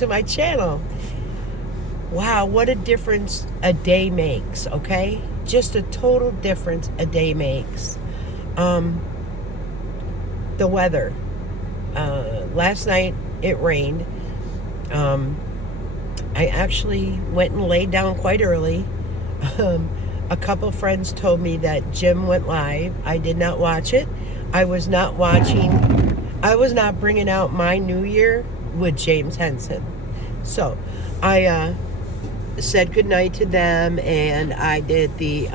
to my channel. Wow, what a difference a day makes, okay? Just a total difference a day makes. The weather. Last night it rained. I actually went and laid down quite early. A couple friends told me that Jim went live. I did not watch it. I was not bringing out my New Year with James Henson. So I said goodnight to them, and I did the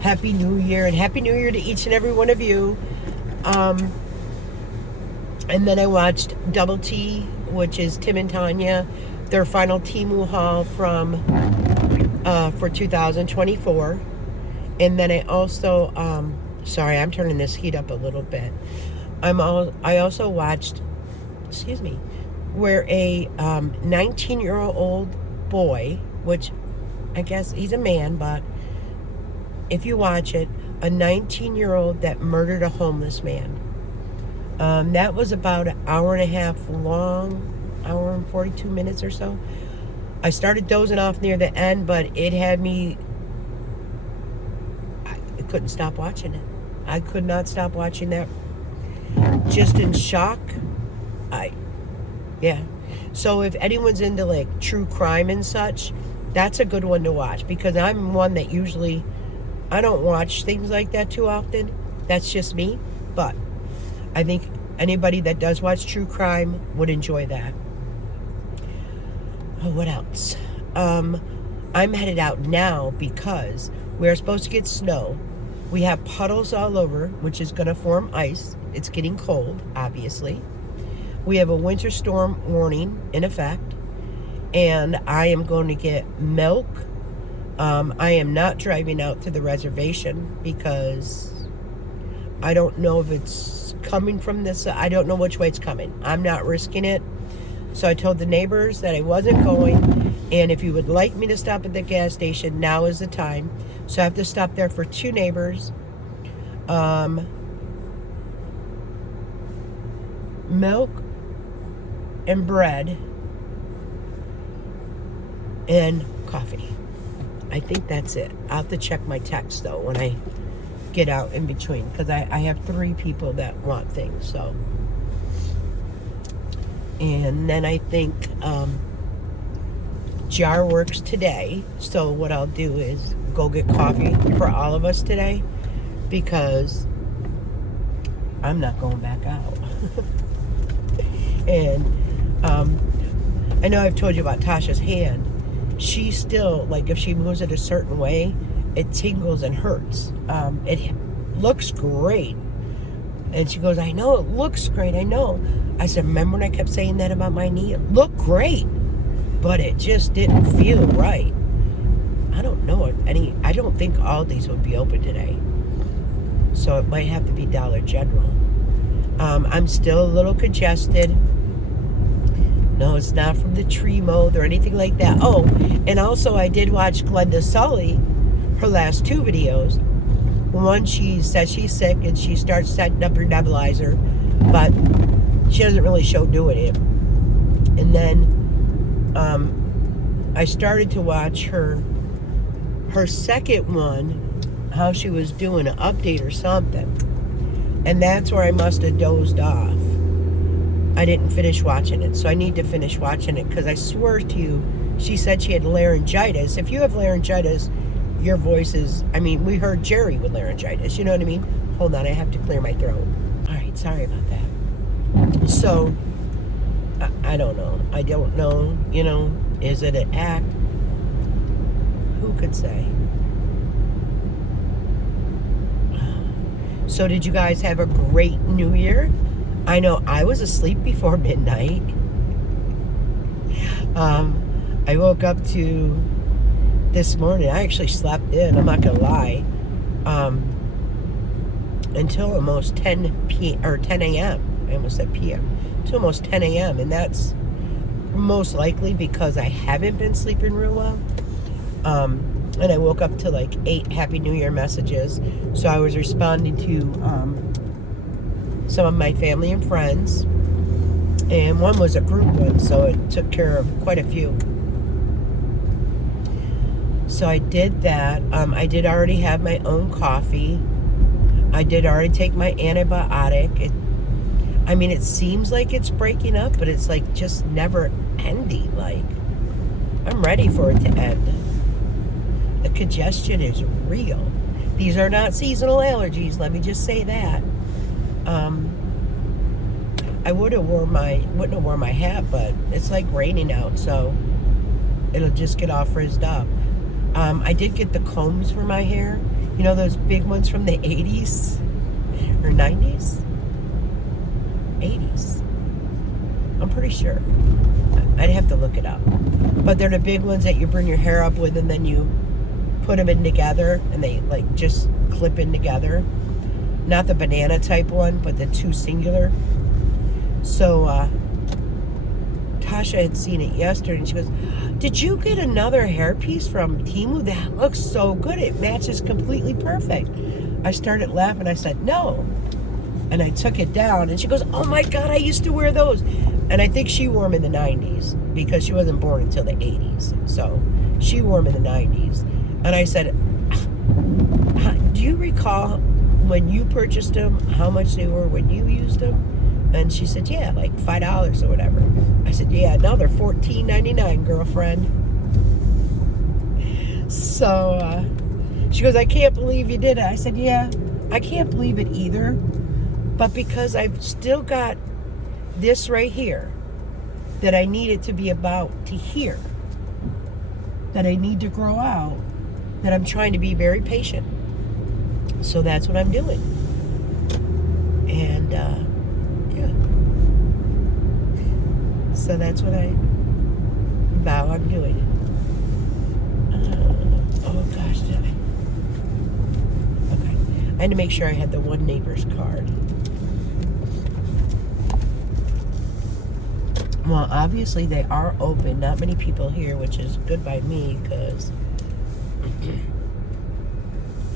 Happy New Year, and Happy New Year to each and every one of you. And then I watched Double T, which is Tim and Tanya, their final Temu haul from for 2024. And then I also sorry, I'm turning this heat up a little bit. I also watched, where a 19-year-old boy, which I guess he's a man, but if you watch it, a 19-year-old that murdered a homeless man. That was about an hour and a half long, hour and 42 minutes or so. I started dozing off near the end, but it had me, I couldn't stop watching it. I could not stop watching that. Just in shock. Yeah. So if anyone's into like true crime and such, that's a good one to watch, because I'm one that usually, I don't watch things like that too often. That's just me. But I think anybody that does watch true crime would enjoy that. Oh, what else? I'm headed out now because we're supposed to get snow. We have puddles all over, which is going to form ice. It's getting cold, obviously. We have a winter storm warning in effect. And I am going to get milk. I am not driving out to the reservation because I don't know if it's coming from this. I don't know which way it's coming. I'm not risking it. So I told the neighbors that I wasn't going. And if you would like me to stop at the gas station, now is the time. So I have to stop there for 2 neighbors. Milk and bread and coffee. I think that's it. I'll have to check my text though when I get out in between, because I have 3 people that want things. So, and then I think Jar works today, so what I'll do is go get coffee for all of us today, because I'm not going back out. And I know I've told you about Tasha's hand. She still, like, if she moves it a certain way, it tingles and hurts. It looks great. And she goes, I know it looks great, I know. I said, remember when I kept saying that about my knee? It looked great, but it just didn't feel right. I don't know I don't think Aldi's would be open today. So it might have to be Dollar General. I'm still a little congested. No, it's not from the tree mold or anything like that. Oh, and also I did watch Glenda Sully, her last 2 videos. One, she says she's sick and she starts setting up her nebulizer, but she doesn't really show doing it. And then I started to watch her second one, how she was doing an update or something. And that's where I must have dozed off. I didn't finish watching it, so I need to finish watching it, because I swear to you, she said she had laryngitis. If you have laryngitis, your voice is, I mean, we heard Jerry with laryngitis, you know what I mean? Hold on, I have to clear my throat. All right, sorry about that. So, I don't know. I don't know, you know, is it an act? Who could say? So did you guys have a great New Year? I know I was asleep before midnight. I woke up to this morning. I actually slept in, I'm not gonna lie, until almost 10 a.m. I almost said p.m. Until almost 10 a.m. And that's most likely because I haven't been sleeping real well. And I woke up to like 8 Happy New Year messages. So I was responding to some of my family and friends. And one was a group one, so it took care of quite a few. So I did that. I did already have my own coffee. I did already take my antibiotic. It seems like it's breaking up, but it's like just never ending. Like, I'm ready for it to end. The congestion is real. These are not seasonal allergies, let me just say that. I wouldn't have worn my hat, but it's like raining out, so it'll just get all frizzed up. I did get the combs for my hair. You know those big ones from the 80s or 90s? 80s. I'm pretty sure. I'd have to look it up. But they're the big ones that you bring your hair up with, and then you put them in together, and they like just clip in together. Not the banana type one, but the two singular. So Tasha had seen it yesterday, and she goes, "Did you get another hairpiece from Temu? That looks so good. It matches completely perfect." I started laughing. I said, "No." And I took it down, and she goes, "Oh my God, I used to wear those." And I think she wore them in the 90s because she wasn't born until the 80s. So she wore them in the 90s. And I said, "Do you recall when you purchased them, how much they were when you used them?" And she said, "Yeah, like $5 or whatever." I said, "Yeah, now they're $14.99, girlfriend." So she goes, "I can't believe you did it." I said, "Yeah, I can't believe it either. But because I've still got this right here that I need it to be about to here, that I need to grow out, that I'm trying to be very patient." So that's what I'm doing. And yeah. So that's what I vow I'm doing. Oh gosh, did I? Okay. I had to make sure I had the one neighbor's card. Well, obviously they are open. Not many people here, which is good by me because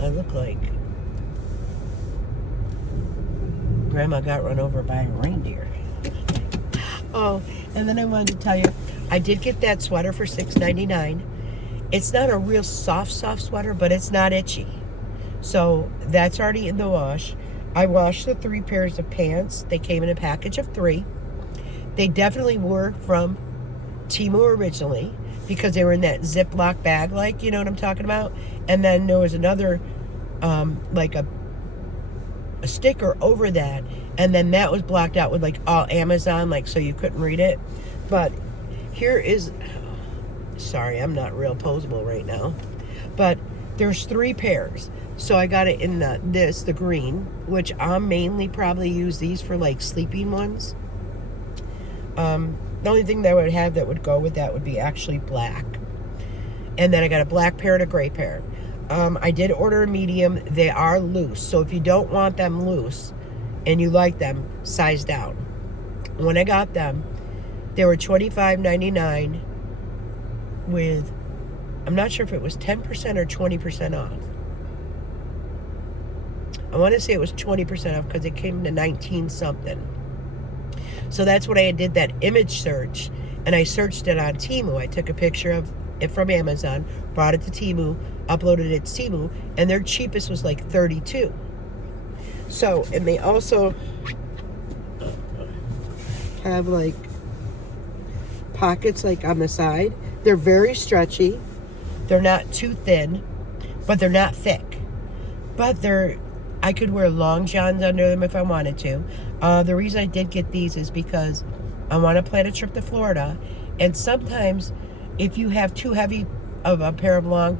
I look like Grandma got run over by a reindeer. Oh, and then I wanted to tell you, I did get that sweater for $6.99. It's not a real soft sweater, but it's not itchy. So that's already in the wash. I washed the 3 pairs of pants. They came in a package of 3. They definitely were from Temu originally because they were in that Ziploc bag, like, you know what I'm talking about? And then there was another, like a sticker over that, and then that was blocked out with like all Amazon, like, so you couldn't read it. But here is, sorry, I'm not real posable right now, but there's 3 pairs. So I got it in the green, which I'll mainly probably use these for like sleeping ones. The only thing that I would have that would go with that would be actually black. And then I got a black pair and a gray pair. I did order a medium. They are loose. So if you don't want them loose and you like them, size down. When I got them, they were $25.99 with, I'm not sure if it was 10% or 20% off. I want to say it was 20% off because it came to 19 something. So that's what I did, that image search, and I searched it on Temu. I took a picture of it from Amazon, brought it to Temu, uploaded it to Temu, and their cheapest was like $32. So, and they also have like pockets like on the side. They're very stretchy. They're not too thin, but they're not thick. But I could wear long johns under them if I wanted to. The reason I did get these is because I want to plan a trip to Florida, and sometimes if you have too heavy of a pair of long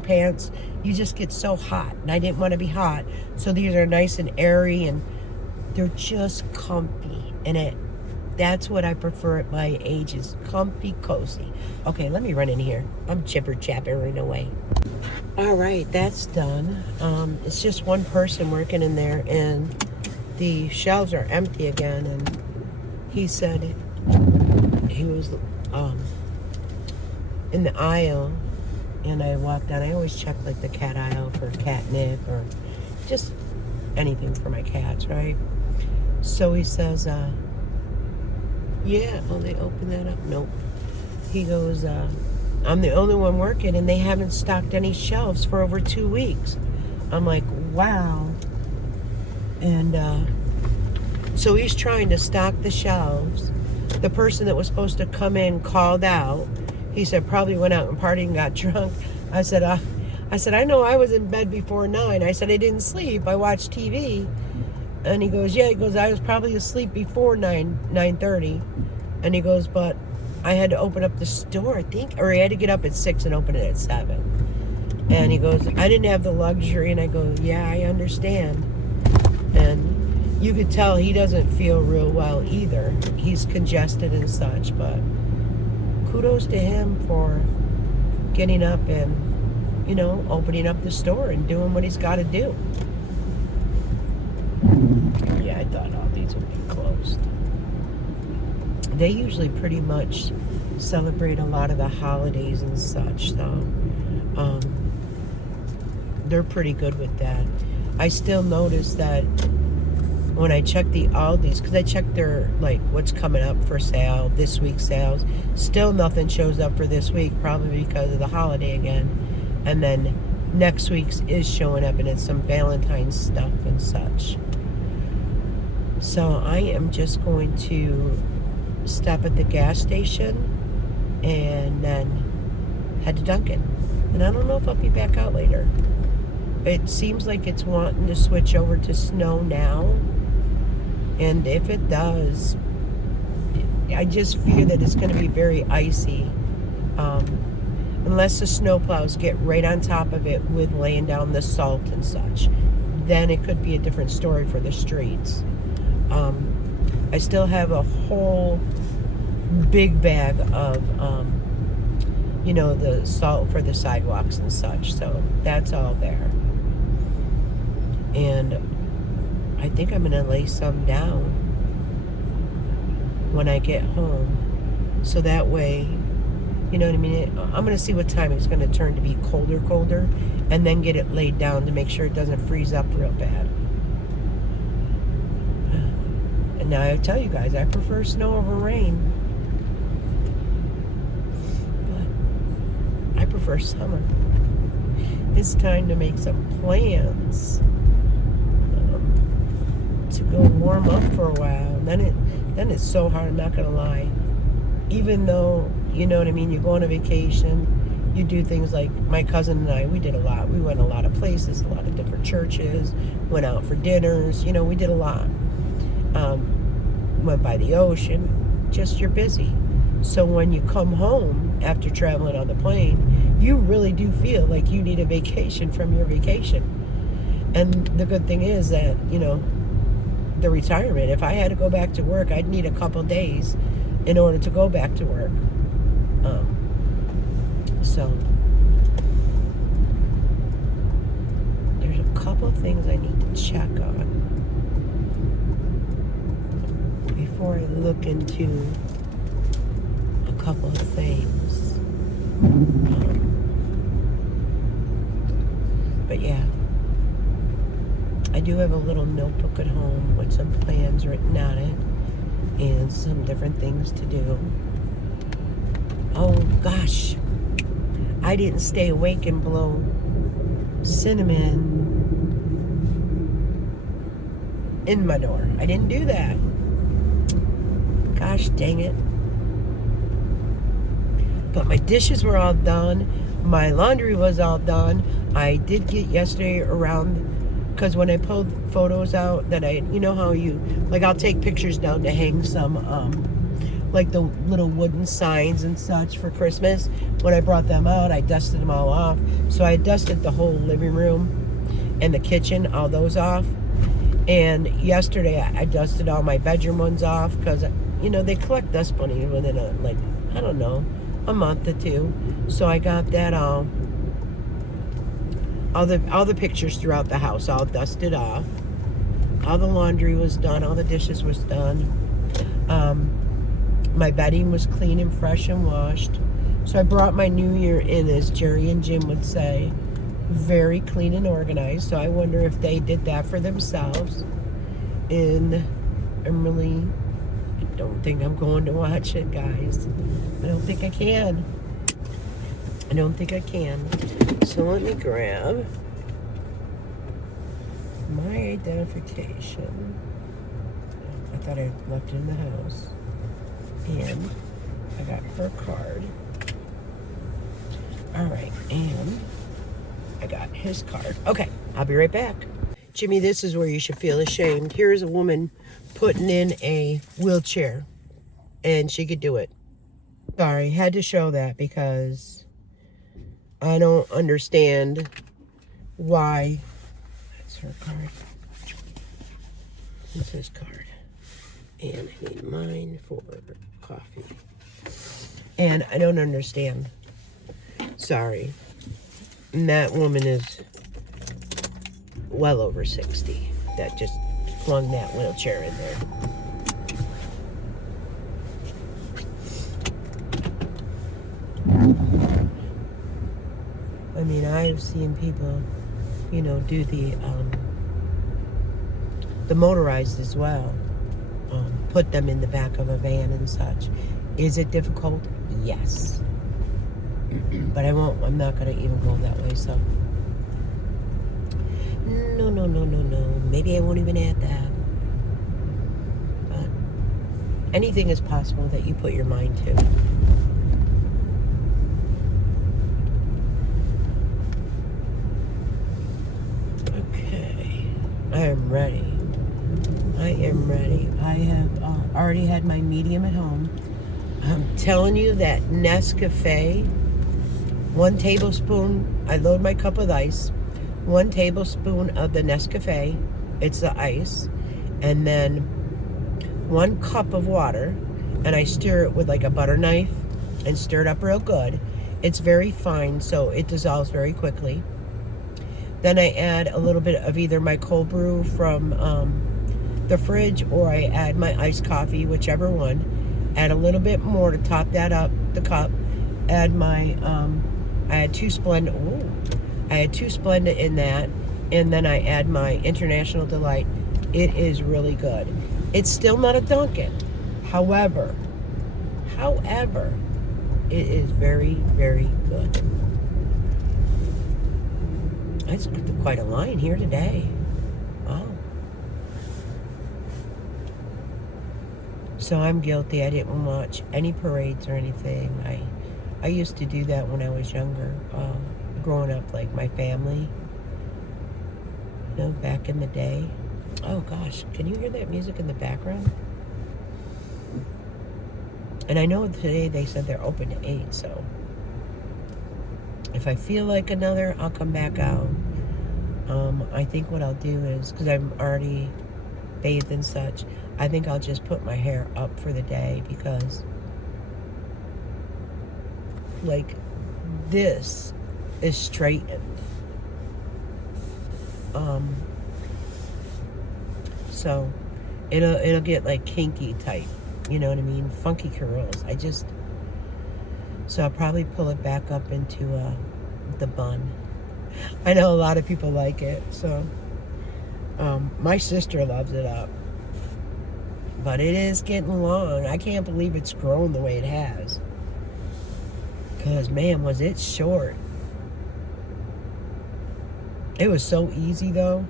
pants, you just get so hot, and I didn't want to be hot. So these are nice and airy, and they're just comfy, and that's what I prefer at my age, is comfy, cozy. Okay, let me run in here. I'm chipper-chappering away. All right, that's done. It's just one person working in there, and the shelves are empty again, and he said he was in the aisle, and I walked down. I always check like the cat aisle for catnip or just anything for my cats, right? So he says, yeah, oh, they open that up? Nope. He goes, I'm the only one working, and they haven't stocked any shelves for over 2 weeks. I'm like, wow. And so he's trying to stock the shelves. The person that was supposed to come in called out. He said probably went out and partied and got drunk. I said, I know I was in bed before 9. I said I didn't sleep. I watched TV. And he goes, yeah. He goes, I was probably asleep before 9:30. And he goes, but I had to open up the store, I think, or he had to get up at 6 and open it at 7. And he goes, I didn't have the luxury. And I go, yeah, I understand. And you could tell he doesn't feel real well either. He's congested and such, but kudos to him for getting up and, opening up the store and doing what he's got to do. Yeah, I thought all these would be closed. They usually pretty much celebrate a lot of the holidays and such, so they're pretty good with that. I still notice that when I check the Aldi's, because I check their, what's coming up for sale, this week's sales, still nothing shows up for this week, probably because of the holiday again. And then next week's is showing up, and it's some Valentine's stuff and such. So I am just going to stop at the gas station and then head to Dunkin'. And I don't know if I'll be back out later. It seems like it's wanting to switch over to snow now. And if it does, I just fear that it's going to be very icy. Unless the snowplows get right on top of it with laying down the salt and such. Then it could be a different story for the streets. I still have a whole big bag of, the salt for the sidewalks and such. So that's all there. And I think I'm going to lay some down when I get home. So that way, you know what I mean? I'm going to see what time it's going to turn to be colder, and then get it laid down to make sure it doesn't freeze up real bad. And now I tell you guys, I prefer snow over rain. But I prefer summer. It's time to make some plans to go warm up for a while. And then it's so hard, I'm not gonna lie. Even though, you know what I mean, you go on a vacation, you do things like my cousin and I, we did a lot. We went a lot of places, a lot of different churches, went out for dinners, we did a lot. Went by the ocean, just you're busy. So when you come home after traveling on the plane, you really do feel like you need a vacation from your vacation. And the good thing is that, the retirement, if I had to go back to work, I'd need a couple days in order to go back to work. So there's a couple things I need to check on before I look into a couple of things. But yeah, I do have a little notebook at home with some plans written on it and some different things to do. Oh gosh, I didn't stay awake and blow cinnamon in my door. I didn't do that. Gosh dang it. But my dishes were all done. My laundry was all done. I did get yesterday around, because when I pulled photos out that how you, I'll take pictures down to hang some, the little wooden signs and such for Christmas. When I brought them out, I dusted them all off. So I dusted the whole living room and the kitchen, all those off. And yesterday I dusted all my bedroom ones off because, they collect dust bunnies within a month or two. So I got that all the pictures throughout the house all dusted off. All the laundry was done. All the dishes was done. My bedding was clean and fresh and washed. So I brought my new year in, as Jerry and Jim would say, very clean and organized. So I wonder if they did that for themselves in I don't think I'm going to watch it, guys. I don't think I can. I don't think I can. So let me grab my identification. I thought I left it in the house. And I got her card. All right, and I got his card. Okay, I'll be right back. Jimmy, this is where you should feel ashamed. Here's a woman putting in a wheelchair, and she could do it. Sorry, had to show that because I don't understand why. That's her card. That's his card. And I need mine for coffee. And I don't understand. Sorry. And that woman is well over 60 that just flung that wheelchair in there. I mean, I've seen people, you know, do the motorized as well. Put them in the back of a van and such. Is it difficult? Yes. But I'm not going to even go that way, so. No. Maybe I won't even add that. But anything is possible that you put your mind to. Okay. I am ready. I have already had my medium at home. I'm telling you that Nescafe, 1 tablespoon, I load my cup with ice, 1 tablespoon of the Nescafe, it's the ice, and then 1 cup of water, and I stir it with like a butter knife and stir it up real good. It's very fine, so it dissolves very quickly. Then I add a little bit of either my cold brew from the fridge, or I add my iced coffee, whichever one. Add a little bit more to top that up, the cup. Add my, I had 2 Splenda, I had 2 Splenda in that, and then I add my International Delight. It is really good. It's still not a Dunkin'. However, it is very, very good. That's quite a line here today. Wow. So I'm guilty. I didn't watch any parades or anything. I used to do that when I was younger, growing up, like my family, you know, back in the day. Oh gosh, can you hear that music in the background? And I know today they said they're open to 8, so if I feel like another, I'll come back out. I think what I'll do is, because I'm already bathed and such, I think I'll just put my hair up for the day, because like this is straightened. So it'll get like kinky type, you know what I mean? Funky curls. So I'll probably pull it back up into the bun. I know a lot of people like it, so my sister loves it up. But it is getting long. I can't believe it's grown the way it has. Because, man, was it short. It was so easy, though.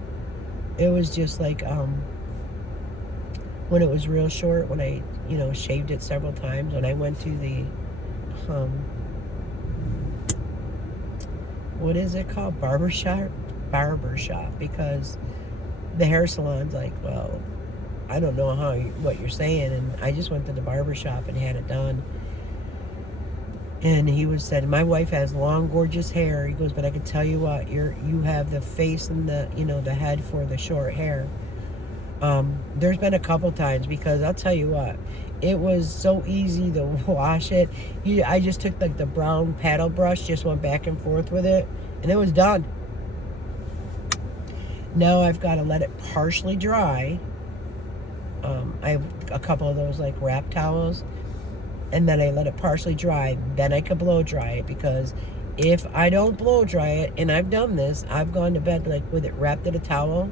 It was just like, when it was real short, when I, you know, shaved it several times, when I went to the, what is it called? Barbershop, because the hair salon's like, well, I don't know what you're saying, and I just went to the barbershop and had it done. And he said, my wife has long, gorgeous hair. He goes, but I can tell you what, you have the face and the, you know, the head for the short hair. There's been a couple times, because I'll tell you what, it was so easy to wash it. I just took like the brown paddle brush, just went back and forth with it, and it was done. Now I've got to let it partially dry. I have a couple of those like wrap towels, and then I let it partially dry. Then I can blow dry it, because if I don't blow dry it, and I've done this, I've gone to bed like with it wrapped in a towel.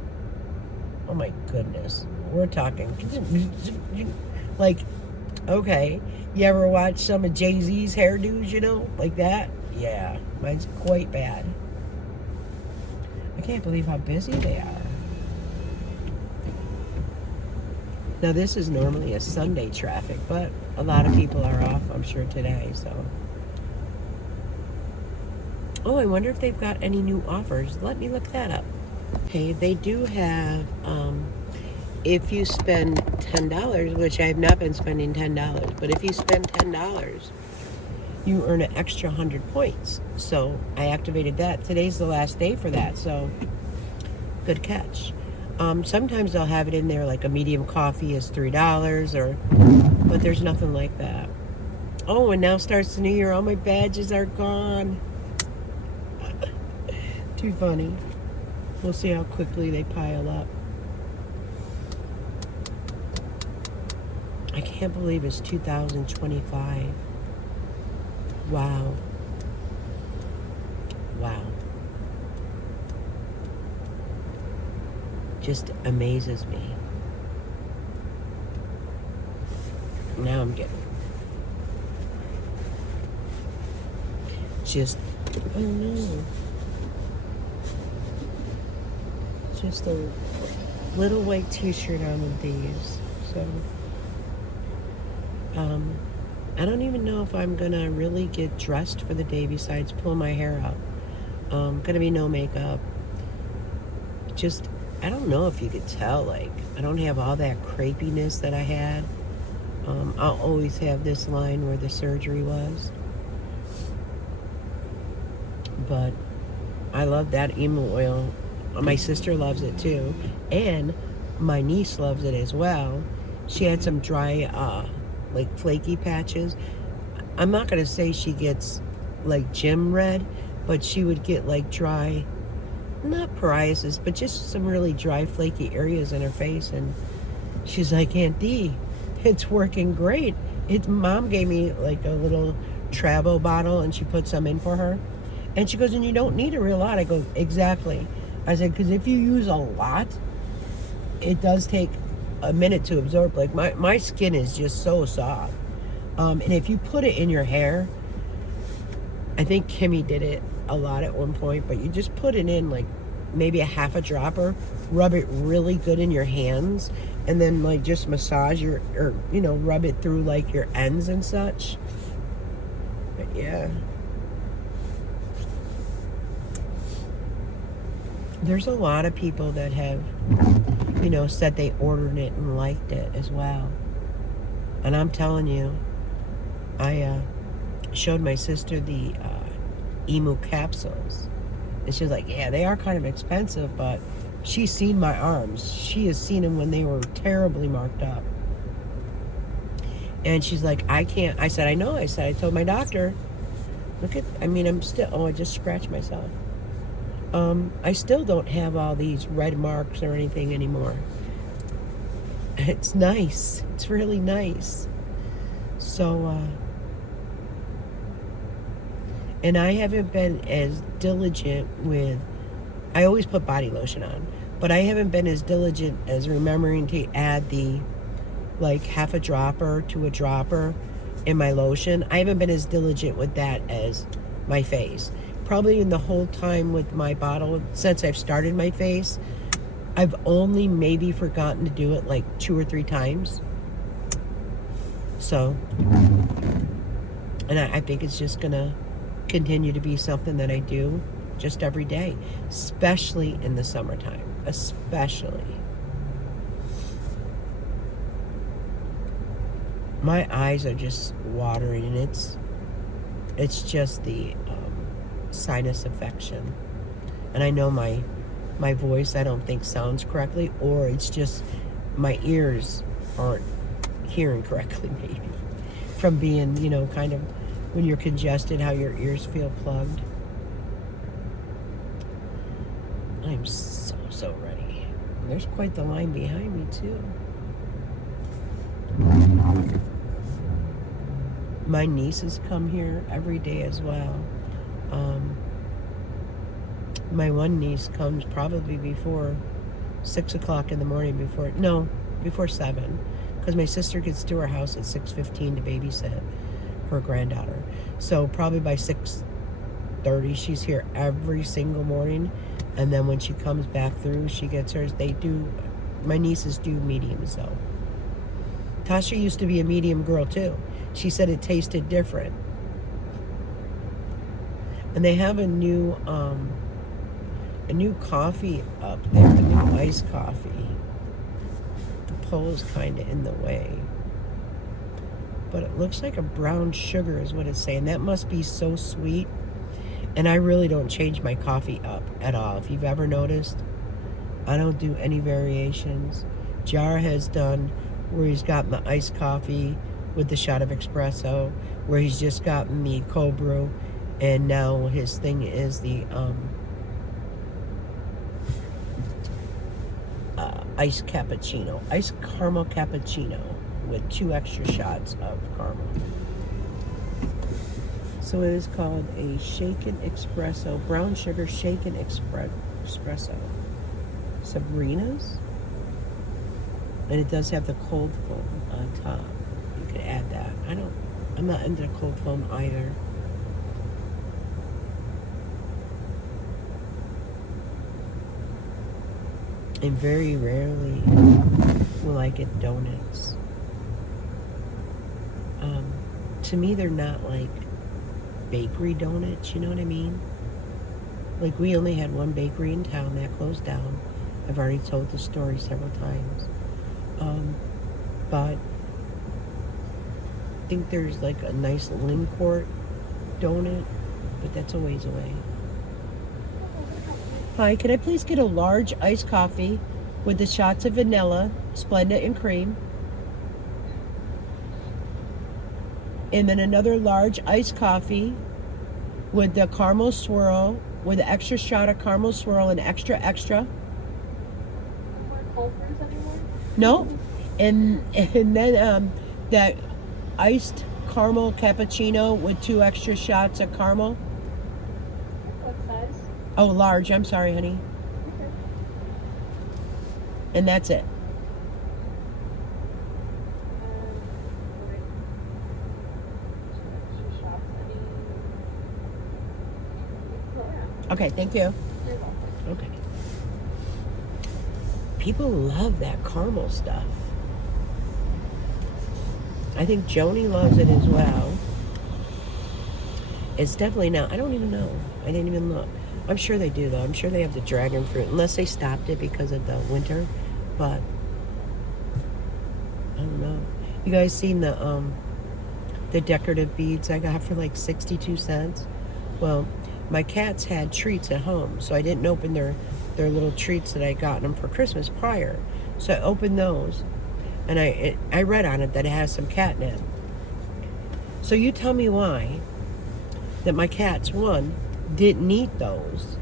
Oh my goodness. we're talking. Like, okay. You ever watch some of Jay-Z's hairdos, you know? Like that? Yeah. Mine's quite bad. I can't believe how busy they are. Now, this is normally a Sunday traffic, but a lot of people are off, I'm sure, today, so. Oh, I wonder if they've got any new offers. Let me look that up. Hey, they do have, if you spend $10, which I have not been spending $10, but if you spend $10, you earn an extra 100 points. So I activated that. Today's the last day for that, so good catch. Sometimes they'll have it in there like a medium coffee is $3, but there's nothing like that. Oh, and now starts the new year. All my badges are gone. Too funny. We'll see how quickly they pile up. I can't believe it's 2025. Wow. Wow. Just amazes me. Now I'm getting just, oh no. Just a little white t-shirt on with these. So, I don't even know if I'm gonna really get dressed for the day besides pull my hair up. Gonna be no makeup. Just, I don't know if you could tell, like, I don't have all that crepiness that I had. I'll always have this line where the surgery was. But I love that emu oil. My sister loves it too. And my niece loves it as well. She had some dry, like flaky patches. I'm not going to say she gets like gym red, but she would get like dry, not psoriasis, but just some really dry, flaky areas in her face. And she's like, Aunt Dee, it's working great. Mom gave me like a little travel bottle and she put some in for her. And she goes, and you don't need a real lot. I go, exactly. I said, because if you use a lot, it does take a minute to absorb. Like my skin is just so soft. And if you put it in your hair, I think Kimmy did it a lot at one point, but you just put it in like maybe a half a dropper, rub it really good in your hands, and then like just massage or rub it through like your ends and such. But yeah. There's a lot of people that have, said they ordered it and liked it as well. And I'm telling you, I showed my sister the emu capsules. And she was like, yeah, they are kind of expensive, but she's seen my arms. She has seen them when they were terribly marked up. And she's like, I can't. I said, I know. I said, I told my doctor, I'm still, I just scratched myself. I still don't have all these red marks or anything anymore. It's nice. It's really nice. So, and I haven't been as diligent with, I always put body lotion on, but I haven't been as diligent as remembering to add the, like, half a dropper to a dropper in my lotion. I haven't been as diligent with that as my face. Probably in the whole time with my bottle, since I've started my face, I've only maybe forgotten to do it like 2 or 3 times. So, and I think it's just gonna continue to be something that I do just every day, especially in the summertime, especially. My eyes are just watering, and it's just the sinus infection. And I know my voice, I don't think sounds correctly, or it's just my ears aren't hearing correctly, maybe, from being, kind of when you're congested, how your ears feel plugged. I'm so ready. There's quite the line behind me too. My nieces come here every day as well. My one niece comes probably before 6 o'clock in the morning before 7, because my sister gets to her house at 6:15 to babysit her granddaughter. So probably by 6:30, she's here every single morning. And then when she comes back through, she gets hers. My nieces do mediums, though. Tasha used to be a medium girl, too. She said it tasted different. And they have a new coffee up there, a new iced coffee. The pole's kind of in the way. But it looks like a brown sugar is what it's saying. That must be so sweet. And I really don't change my coffee up at all. If you've ever noticed, I don't do any variations. Jar has done where he's gotten the iced coffee with the shot of espresso, where he's just gotten the cold brew, and now his thing is the iced cappuccino, iced caramel cappuccino with 2 extra shots of caramel. So it is called a shaken espresso, brown sugar shaken espresso. Sabrina's. And it does have the cold foam on top. You could add that. I'm not into cold foam either. And very rarely will I get donuts. To me, they're not like bakery donuts, you know what I mean? Like, we only had one bakery in town that closed down. I've already told the story several times. But I think there's like a nice Lincourt donut, but that's a ways away. Hi, can I please get a large iced coffee with the shots of vanilla, Splenda, and cream? And then another large iced coffee with the caramel swirl, with an extra shot of caramel swirl and extra. No more cold brews anymore? No. And then that iced caramel cappuccino with 2 extra shots of caramel. What size? Oh, large. I'm sorry, honey. Okay. And that's it. Okay, thank you. You're welcome. Okay. People love that caramel stuff. I think Joni loves it as well. It's definitely not. I don't even know. I didn't even look. I'm sure they do, though. I'm sure they have the dragon fruit, unless they stopped it because of the winter. But I don't know. You guys seen the decorative beads I got for like 62 cents? Well, my cats had treats at home, so I didn't open their little treats that I got them for Christmas prior. So I opened those, and I read on it that it has some catnip. So you tell me why that my cats, 1, didn't eat those,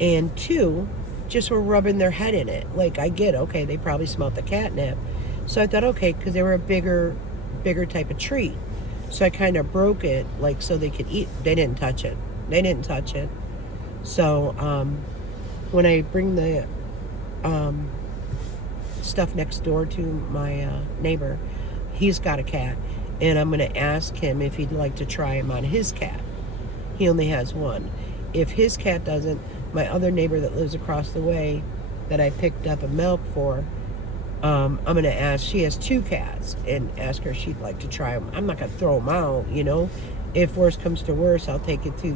and 2, just were rubbing their head in it. Like, I get, okay, they probably smelled the catnip. So I thought, okay, because they were a bigger type of treat. So I kind of broke it, like, so they could eat. They didn't touch it. So when I bring the stuff next door to my neighbor, he's got a cat, and I'm going to ask him if he'd like to try him on his cat. He only has 1. If his cat doesn't, my other neighbor that lives across the way that I picked up a milk for, I'm going to ask, she has 2 cats, and ask her if she'd like to try them. I'm not going to throw them out, you know. If worse comes to worse, I'll take it to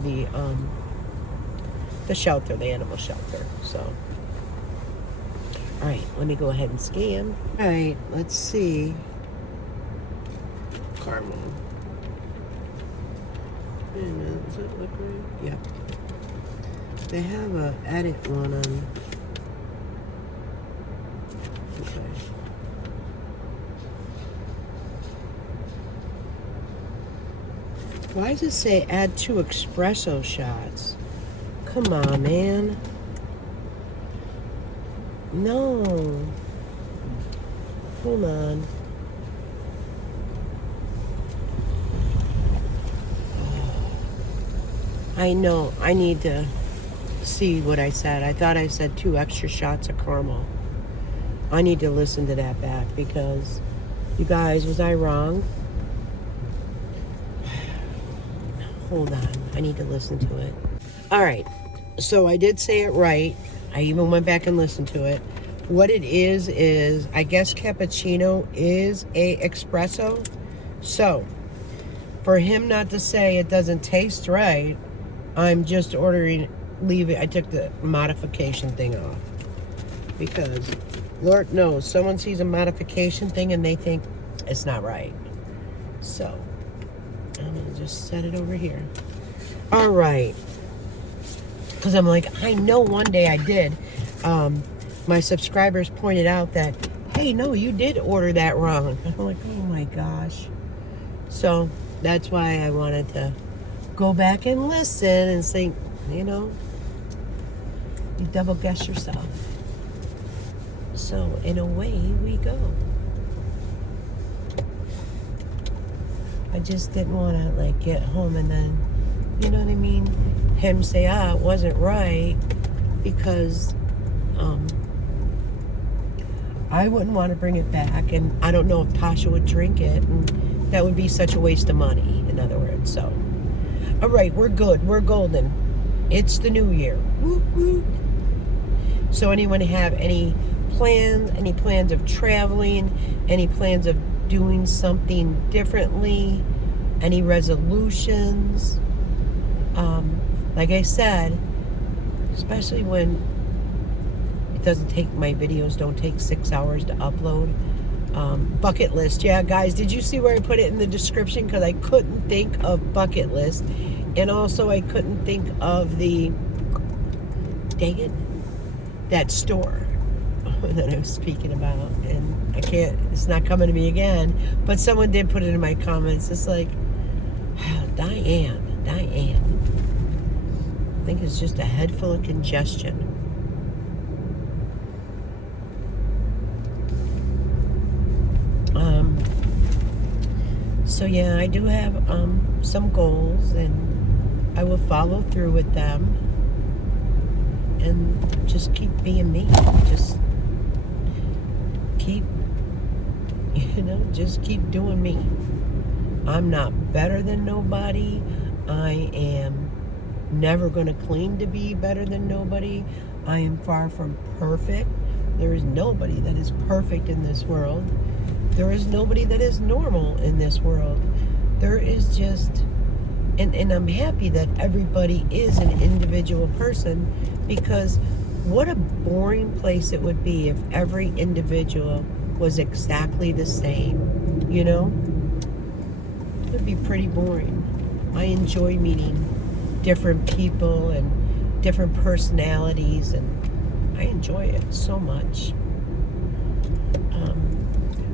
the shelter, the animal shelter. So, all right, let me go ahead and scan. All right, let's see. Caramel. Wait a minute, does it look right? Yeah. They have a edit one on. Okay. Why does it say add 2 espresso shots? Come on, man. No. Hold on. I know. I need to see what I said. I thought I said 2 extra shots of caramel. I need to listen to that back because, you guys, was I wrong? Hold on. I need to listen to it. All right. So I did say it right. I even went back and listened to it. What it is I guess cappuccino is a espresso. So for him not to say it doesn't taste right, I'm just leave it. I took the modification thing off because Lord knows someone sees a modification thing and they think it's not right. So I'm gonna just set it over here. All right. Because I'm like, I know one day I did. My subscribers pointed out that, hey, no, you did order that wrong. I'm like, oh my gosh. So that's why I wanted to go back and listen and think, you know, you double guess yourself. So in a way we go. I just didn't want to like get home and then, you know what I mean, him say, it wasn't right, because I wouldn't want to bring it back, and I don't know if Tasha would drink it, and that would be such a waste of money, in other words. So all right, we're good, we're golden. It's the new year. Whoop, whoop. So anyone have any plans of traveling, any plans of doing something differently, any resolutions? Like I said, especially when it doesn't take, my videos don't take 6 hours to upload. Bucket list. Yeah, guys, did you see where I put it in the description? Because I couldn't think of bucket list. And also I couldn't think of the, dang it, that store that I was speaking about. And I can't, it's not coming to me again. But someone did put it in my comments. It's like, Diane. I think it's just a head full of congestion. So yeah, I do have some goals, and I will follow through with them, and just keep being me. Just keep, just keep doing me. I'm not better than nobody. I am never going to claim to be better than nobody. I am far from perfect. There is nobody that is perfect in this world. There is nobody that is normal in this world. There is just, and I'm happy that everybody is an individual person, because what a boring place it would be if every individual was exactly the same, you know? It would be pretty boring. I enjoy meeting different people and different personalities, and I enjoy it so much.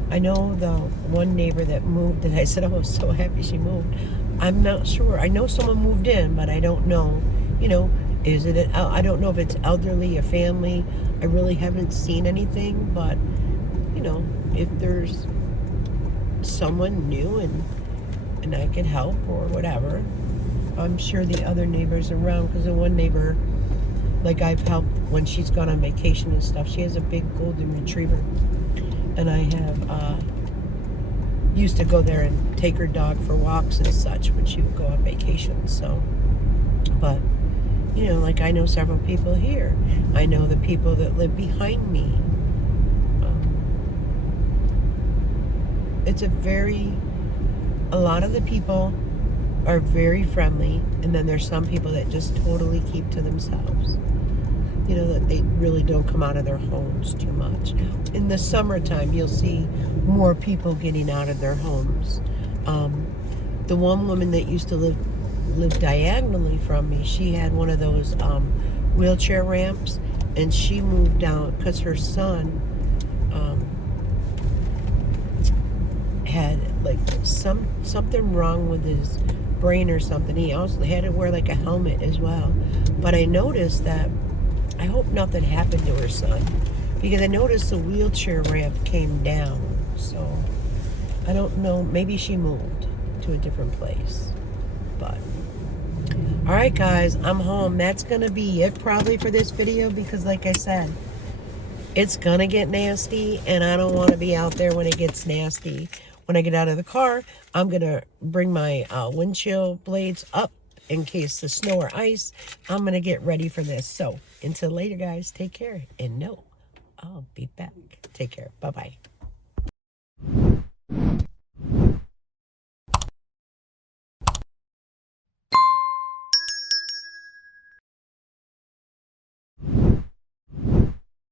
I know the one neighbor that moved, and I said, oh, I was so happy she moved. I'm not sure. I know someone moved in, but I don't know, is it, I don't know if it's elderly, a family. I really haven't seen anything, but, if there's someone new and I can help or whatever, I'm sure the other neighbors around, because the one neighbor, like I've helped when she's gone on vacation and stuff, she has a big golden retriever. And I have used to go there and take her dog for walks and such when she would go on vacation. So, but, like I know several people here. I know the people that live behind me. A lot of the people are very friendly, and then there's some people that just totally keep to themselves. That they really don't come out of their homes too much. In the summertime, you'll see more people getting out of their homes. The one woman that used to live diagonally from me, she had one of those wheelchair ramps, and she moved out because her son had like something wrong with his brain or something. He also had to wear like a helmet as well. But I noticed that, I hope nothing happened to her son, because I noticed the wheelchair ramp came down. So I don't know, maybe she moved to a different place. But all right, guys, I'm home. That's gonna be it probably for this video, because like I said, It's gonna get nasty, and I don't want to be out there when it gets nasty. When I get out of the car, I'm gonna bring my windshield blades up in case the snow or ice. I'm gonna get ready for this. So until later, guys, take care, and no, I'll be back. Take care. Bye bye.